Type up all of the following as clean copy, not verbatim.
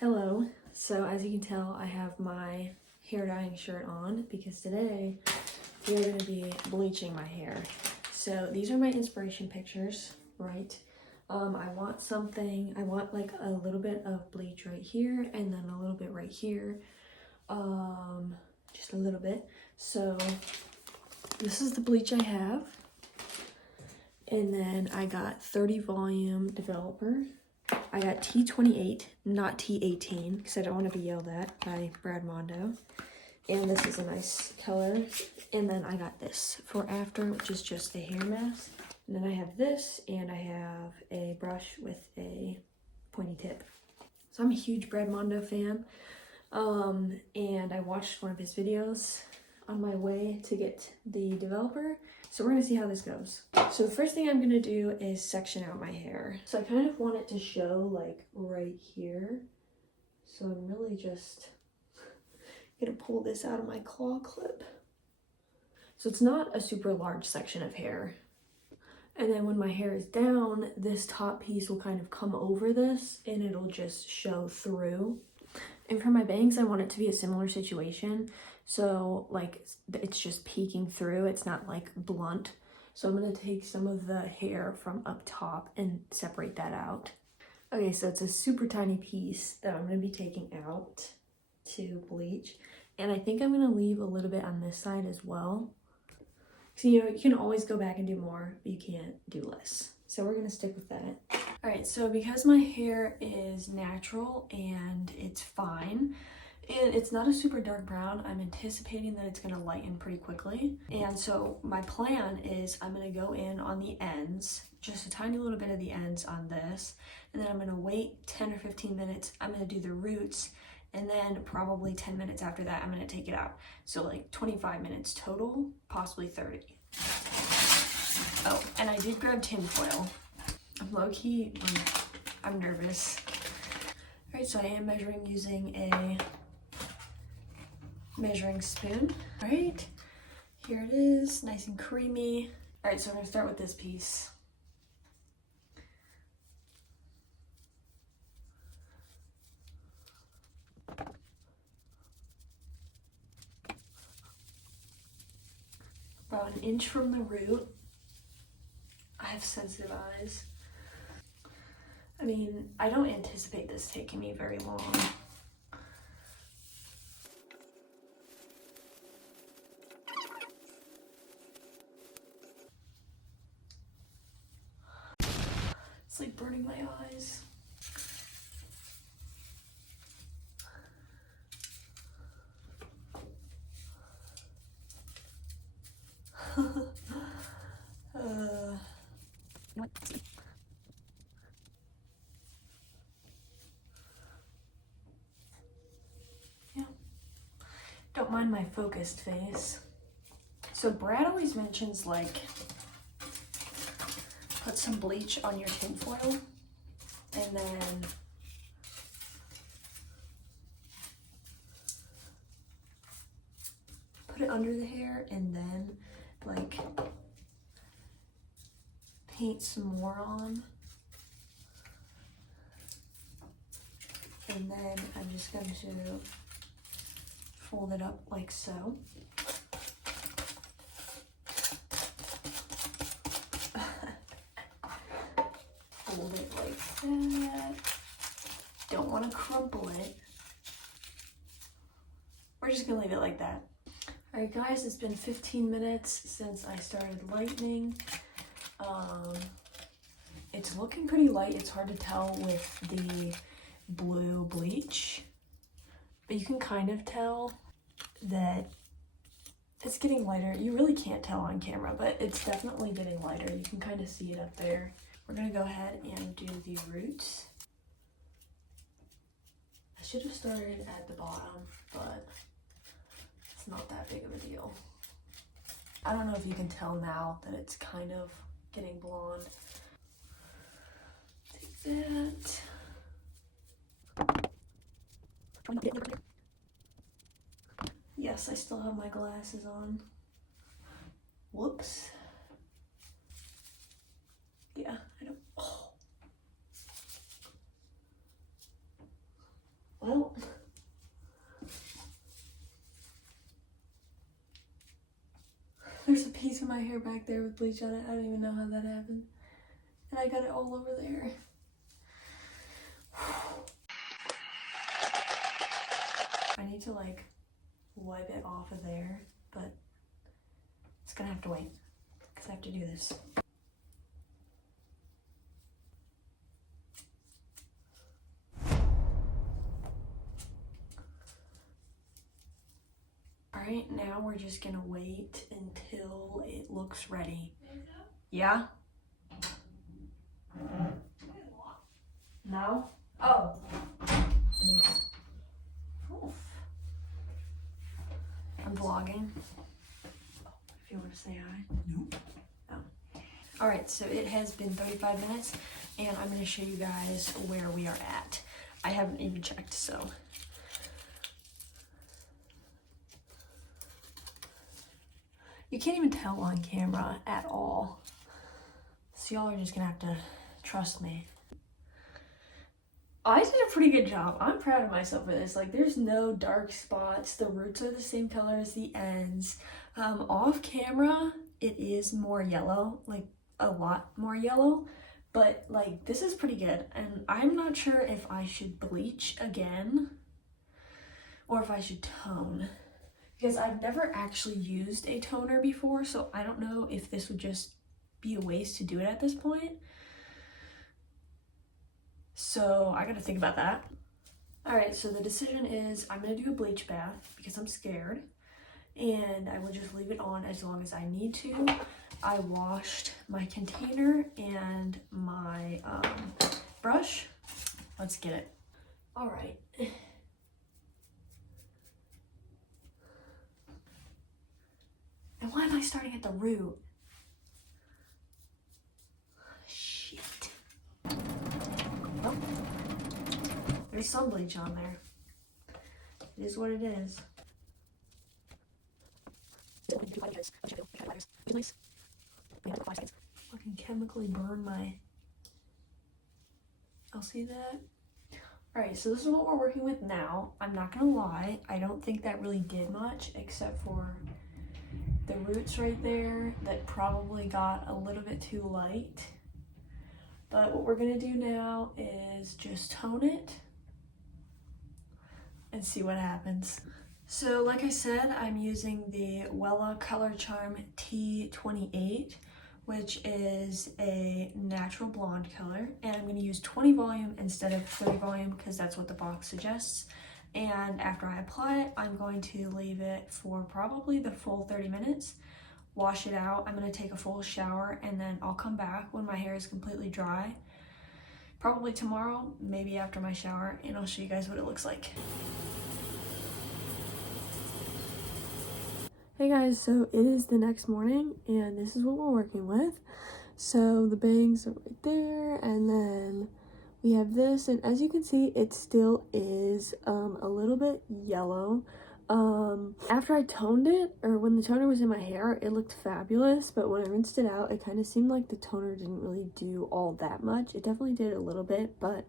Hello. So as you can tell, I have my hair dyeing shirt on because today we are going to be bleaching my hair. So these are my inspiration pictures, right? I want like a little bit of bleach right here and then a little bit right here. Just a little bit. So this is the bleach I have. And then I got 30 volume developer. I got T28, not T18, because I don't want to be yelled at by Brad Mondo. And this is a nice color. And then I got this for after, which is just a hair mask. And then I have this, and I have a brush with a pointy tip. So I'm a huge Brad Mondo fan. And I watched one of his videos on my way to get the developer. So we're gonna see how this goes. So the first thing I'm gonna do is section out my hair. So I kind of want it to show like right here. So I'm really just gonna pull this out of my claw clip. So it's not a super large section of hair. And then when my hair is down, this top piece will kind of come over this and it'll just show through. And for my bangs, I want it to be a similar situation. So like it's just peeking through, it's not like blunt. So I'm gonna take some of the hair from up top and separate that out. Okay, so it's a super tiny piece that I'm gonna be taking out to bleach. And I think I'm gonna leave a little bit on this side as well. So you can always go back and do more, but you can't do less. So we're gonna stick with that. All right, so because my hair is natural and it's fine, and it's not a super dark brown, I'm anticipating that it's gonna lighten pretty quickly. And so my plan is I'm gonna go in on the ends, just a tiny little bit of the ends on this, and then I'm gonna wait 10 or 15 minutes. I'm gonna do the roots, and then probably 10 minutes after that, I'm gonna take it out. So like 25 minutes total, possibly 30. Oh, and I did grab tinfoil. I'm low-key, I'm nervous. All right, so I am measuring using a measuring spoon. All right, here it is, nice and creamy. All right, so I'm gonna start with this piece. About an inch from the root. I have sensitive eyes. I mean, I don't anticipate this taking me very long. It's like burning my eyes. Yeah. Don't mind my focused face. So Brad always mentions like put some bleach on your tinfoil and then put it under the hair and then like paint some more on. And then I'm just going to fold it up like so. Fold it like that. Don't want to crumple it. We're just gonna leave it like that. All right, guys, it's been 15 minutes since I started lightening. It's looking pretty light. It's hard to tell with the blue bleach, but you can kind of tell that it's getting lighter. You really can't tell on camera, but it's definitely getting lighter. You can kind of see it up there. We're gonna go ahead and do the roots. I should have started at the bottom, but it's not that big of a deal. I don't know if you can tell now that it's kind of getting blonde. Take that. Yes, I still have my glasses on. Whoops. Yeah, I don't. Oh. there's a piece of my hair back there with bleach on it. I don't even know how that happened. And I got it all over there. I need to like wipe it off of there, but it's gonna have to wait because I have to do this. Alright, now we're just gonna wait until it looks ready. Yeah? No? Oh. Oof. I'm vlogging. If you want to say hi. No. Oh. Alright, so it has been 35 minutes and I'm going to show you guys where we are at. I haven't even checked, so. You can't even tell on camera at all. So y'all are just going to have to trust me. I did a pretty good job. I'm proud of myself for this. Like, there's no dark spots. The roots are the same color as the ends. Off camera, it is more yellow, like a lot more yellow. But like, this is pretty good. And I'm not sure if I should bleach again or if I should tone. Because I've never actually used a toner before, so I don't know if this would just be a waste to do it at this point. So I gotta think about that. Alright, so the decision is I'm gonna do a bleach bath because I'm scared. And I will just leave it on as long as I need to. I washed my container and my brush. Let's get it. Alright. And why am I starting at the root? Shit. Oh, there's some bleach on there. It is what it is. Fucking chemically burn my. I'll see that. Alright, so this is what we're working with now. I'm not gonna lie, I don't think that really did much except for the roots right there that probably got a little bit too light. But what we're gonna do now is just tone it and see what happens. So like I said, I'm using the Wella Color Charm T28, which is a natural blonde color. And I'm gonna use 20 volume instead of 30 volume because that's what the box suggests. And after I apply it, I'm going to leave it for probably the full 30 minutes, wash it out. I'm gonna take a full shower and then I'll come back when my hair is completely dry. Probably tomorrow, maybe after my shower, and I'll show you guys what it looks like. Hey guys, so it is the next morning and this is what we're working with. So the bangs are right there and then we have this, and as you can see, it still is a little bit yellow. After I toned it, or when the toner was in my hair, it looked fabulous, but when I rinsed it out, it kind of seemed like the toner didn't really do all that much. It definitely did a little bit, but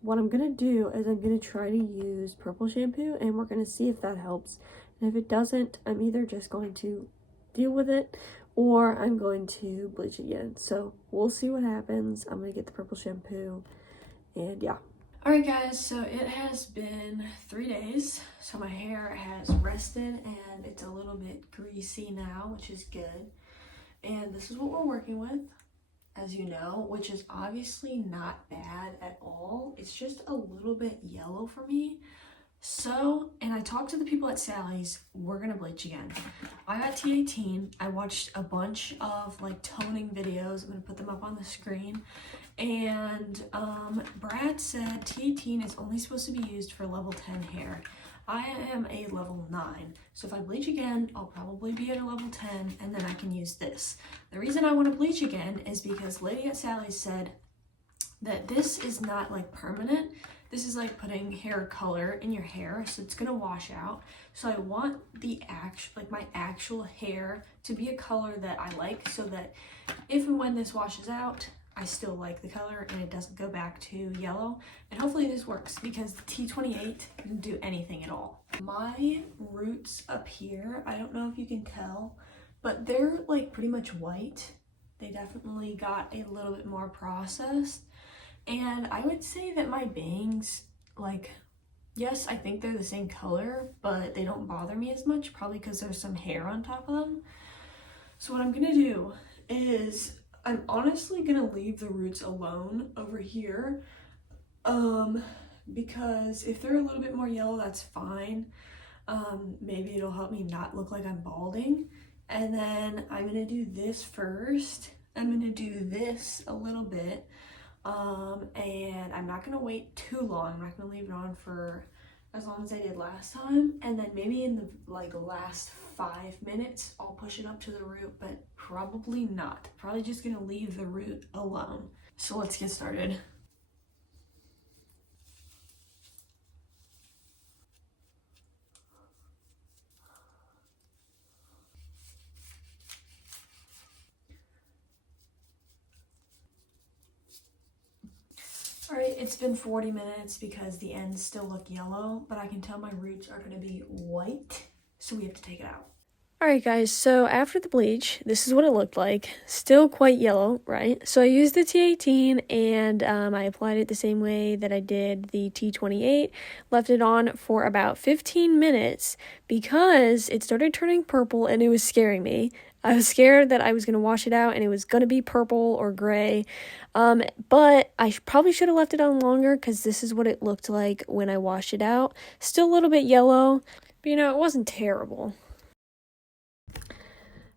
what I'm gonna do is I'm gonna try to use purple shampoo and we're gonna see if that helps. And if it doesn't, I'm either just going to deal with it or I'm going to bleach again. So we'll see what happens. I'm gonna get the purple shampoo and yeah. Alright guys, so it has been 3 days. So my hair has rested and it's a little bit greasy now, which is good. And this is what we're working with, as you know, which is obviously not bad at all. It's just a little bit yellow for me. So, and I talked to the people at Sally's, we're gonna bleach again. I got T18. I watched a bunch of like toning videos. I'm gonna put them up on the screen. And Brad said T18 is only supposed to be used for level 10 hair. I am a level 9, so if I bleach again, I'll probably be at a level 10 and then I can use this. The reason I want to bleach again is because Lady at Sally's said that this is not like permanent. This is like putting hair color in your hair, so it's gonna wash out. So I want the my actual hair to be a color that I like, so that if and when this washes out, I still like the color and it doesn't go back to yellow. And hopefully this works because the T28 didn't do anything at all. My roots up here, I don't know if you can tell, but they're like pretty much white. They definitely got a little bit more processed. And I would say that my bangs, like, yes, I think they're the same color, but they don't bother me as much, probably because there's some hair on top of them. So what I'm gonna do is I'm honestly gonna leave the roots alone over here, because if they're a little bit more yellow, that's fine. Maybe it'll help me not look like I'm balding. And then I'm gonna do this first. I'm gonna do this a little bit, and I'm not gonna wait too long. I'm not gonna leave it on for as long as I did last time. And then maybe in the like last 5 minutes, I'll push it up to the root, but probably not. Probably just gonna leave the root alone. So let's get started. All right, it's been 40 minutes because the ends still look yellow, but I can tell my roots are gonna be white, so we have to take it out. All right, guys, so after the bleach, this is what it looked like. Still quite yellow, right? So I used the T18 and I applied it the same way that I did the T28. Left it on for about 15 minutes because it started turning purple and it was scaring me. I was scared that I was going to wash it out and it was going to be purple or gray. But I probably should have left it on longer because this is what it looked like when I washed it out. Still a little bit yellow, but you know, it wasn't terrible.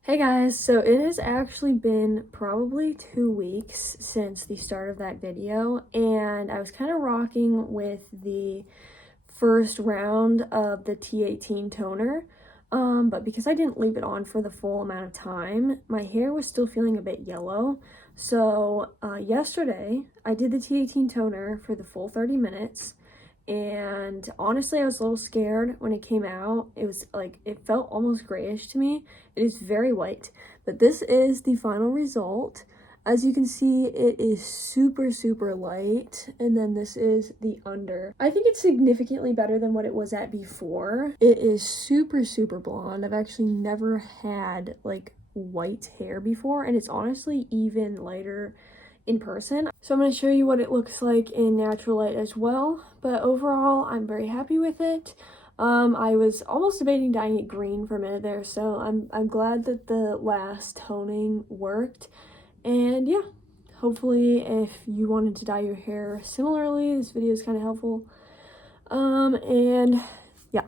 Hey guys, so it has actually been probably 2 weeks since the start of that video, and I was kind of rocking with the first round of the T18 toner, but because I didn't leave it on for the full amount of time, my hair was still feeling a bit yellow. So yesterday, I did the T18 toner for the full 30 minutes, and honestly, I was a little scared when it came out. It was like, it felt almost grayish to me. It is very white, but this is the final result. As you can see, it is super, super light, and then this is the under. I think it's significantly better than what it was at before. It is super, super blonde. I've actually never had like white hair before, and it's honestly even lighter in person. So I'm going to show you what it looks like in natural light as well, but overall I'm very happy with it. I was almost debating dyeing it green for a minute there, so I'm glad that the last toning worked. And yeah, hopefully if you wanted to dye your hair similarly, this video is kind of helpful. And yeah.